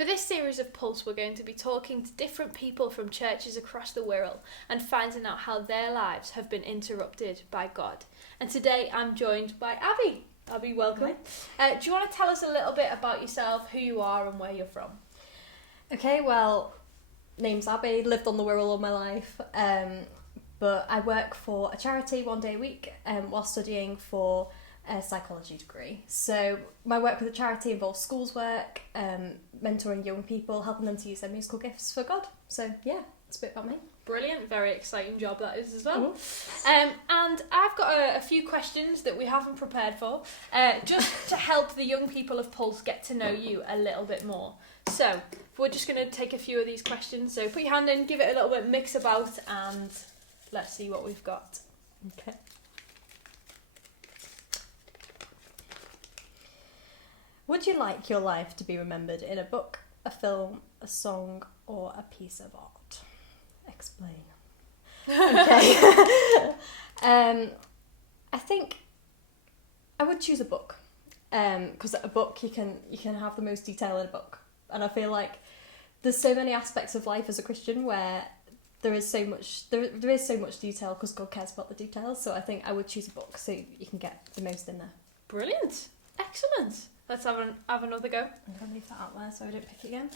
For this series of Pulse, we're going to be talking to different people from churches across the world and finding out how their lives have been interrupted by God. And today I'm joined by Abbi. Abbi, welcome. Do you want to tell us a little bit about yourself, who you are and where you're from? Okay, well, name's Abbi, lived on the Wirral all my life, but I work for a charity 1 day a week while studying for a psychology degree. So my work with the charity involves schools work, mentoring young people, helping them to use their musical gifts for God. So yeah, that's a bit about me. Brilliant, very exciting job that is as well. And I've got a few questions that we haven't prepared for, just to help the young people of Pulse get to know you a little bit more. So we're just going to take a few of these questions. So put your hand in, give it a little bit mix about, and let's see what we've got. Okay. Would you like your life to be remembered in a book, a film, a song, or a piece of art? Explain. Okay. I think I would choose a book, because a book you can have the most detail in a book, and I feel like there's so many aspects of life as a Christian where there is so much detail because God cares about the details. So I think I would choose a book so you can get the most in there. Brilliant, excellent. Let's have another go. I'm going to leave that out there so I don't pick it again.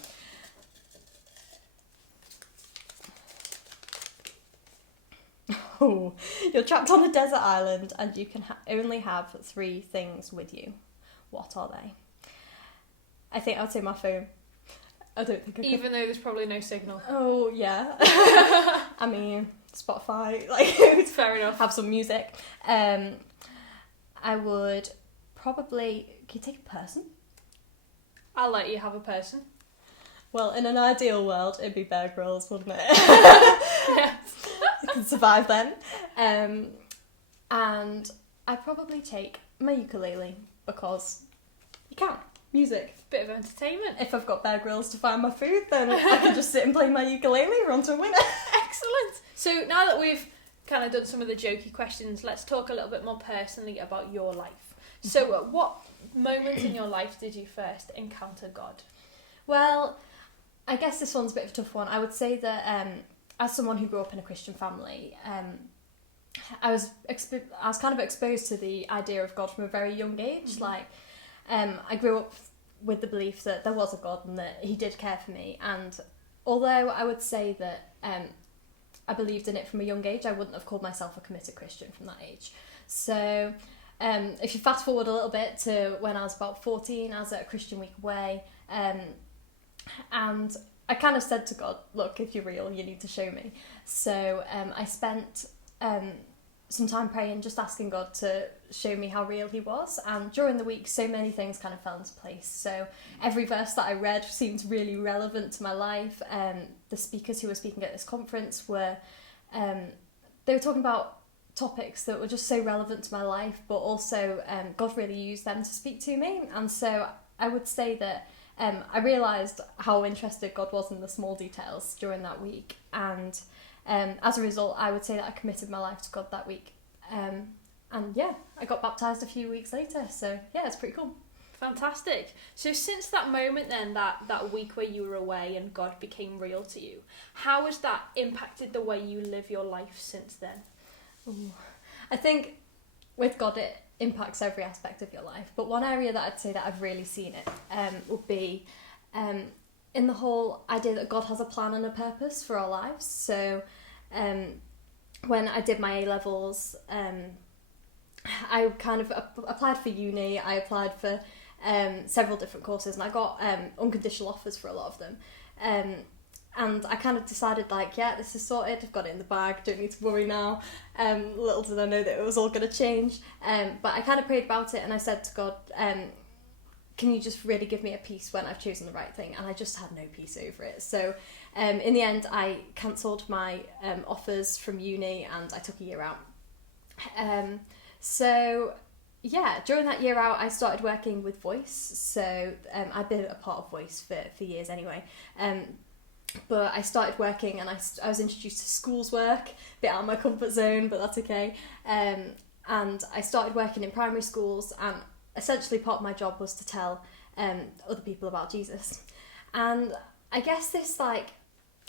Oh, you're trapped on a desert island and you can only have 3 things with you. What are they? I think I'd say my phone. I don't think I could. Even though there's probably no signal. Oh, yeah. I mean, Spotify, like, fair enough. Have some music. I would probably... Can you take a person? I'll let you have a person. Well, in an ideal world, it'd be Bear Grylls, wouldn't it? Yes. You can survive then. And I'd probably take my ukulele because you can. Music. Bit of entertainment. If I've got Bear Grylls to find my food, then I can just sit and play my ukulele, run to a winner. Excellent. So now that we've kind of done some of the jokey questions, let's talk a little bit more personally about your life. So at what moment in your life did you first encounter God? Well, I guess this one's a bit of a tough one. I would say that as someone who grew up in a Christian family, I was kind of exposed to the idea of God from a very young age. Mm-hmm. Like, I grew up with the belief that there was a God and that he did care for me. And although I would say that I believed in it from a young age, I wouldn't have called myself a committed Christian from that age. So if you fast forward a little bit to when I was about 14, I was at a Christian week away, and I kind of said to God, look, if you're real, you need to show me. So I spent some time praying, just asking God to show me how real he was, and during the week so many things kind of fell into place. So every verse that I read seemed really relevant to my life. The speakers who were speaking at this conference were they were talking about topics that were just so relevant to my life, but also God really used them to speak to me. And so I would say that I realised how interested God was in the small details during that week, and as a result I would say that I committed my life to God that week, and yeah, I got baptised a few weeks later, so yeah, it's pretty cool. Fantastic. So since that moment then, that week where you were away and God became real to you, how has that impacted the way you live your life since then? Ooh. I think with God it impacts every aspect of your life, but one area that I'd say that I've really seen it would be in the whole idea that God has a plan and a purpose for our lives. So when I did my A-levels, I kind of applied for uni, I applied for several different courses, and I got unconditional offers for a lot of them. And I kind of decided, like, yeah, this is sorted, I've got it in the bag, don't need to worry now. Little did I know that it was all going to change. But I kind of prayed about it, and I said to God, can you just really give me a peace when I've chosen the right thing? And I just had no peace over it. So in the end, I cancelled my offers from uni, and I took a year out. So yeah, during that year out, I started working with Voice. So I've been a part of Voice for years anyway. But I started working, and I was introduced to schools work, a bit out of my comfort zone, but that's okay. And I started working in primary schools, and essentially part of my job was to tell other people about Jesus. And I guess this, like,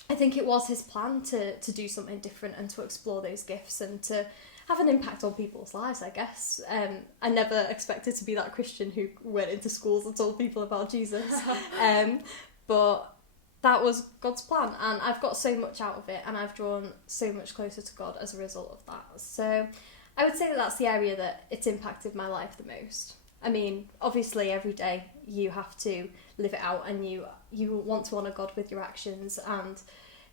I think it was his plan to do something different and to explore those gifts and to have an impact on people's lives, I guess. I never expected to be that Christian who went into schools and told people about Jesus. But that was God's plan, and I've got so much out of it, and I've drawn so much closer to God as a result of that. So I would say that that's the area that it's impacted my life the most. I mean, obviously every day you have to live it out, and you want to honour God with your actions, and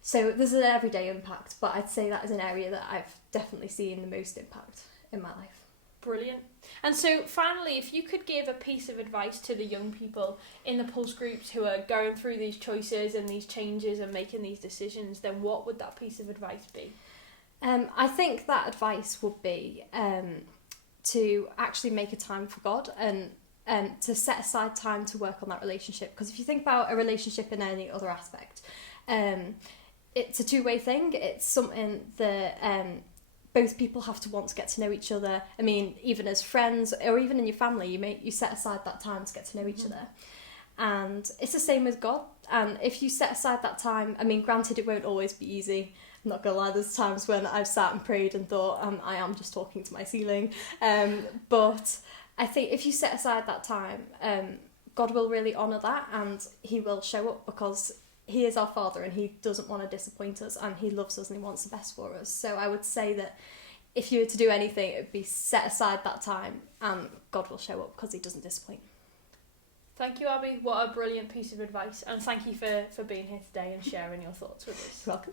so there's an everyday impact, but I'd say that is an area that I've definitely seen the most impact in my life. Brilliant. And so finally, if you could give a piece of advice to the young people in the Pulse groups who are going through these choices and these changes and making these decisions, then what would that piece of advice be? I think that advice would be to actually make a time for God and to set aside time to work on that relationship. Because if you think about a relationship in any other aspect, it's a two-way thing. It's something that both people have to want to get to know each other. I mean, even as friends or even in your family, you set aside that time to get to know each other. And it's the same with God. And if you set aside that time, I mean, granted, it won't always be easy. I'm not going to lie, there's times when I've sat and prayed and thought, I am just talking to my ceiling. But I think if you set aside that time, God will really honour that, and he will show up, because he is our Father and he doesn't want to disappoint us, and he loves us and he wants the best for us. So I would say that if you were to do anything, it would be set aside that time, and God will show up because he doesn't disappoint. Thank you, Abby. What a brilliant piece of advice. And thank you for being here today and sharing your thoughts with us. You're welcome.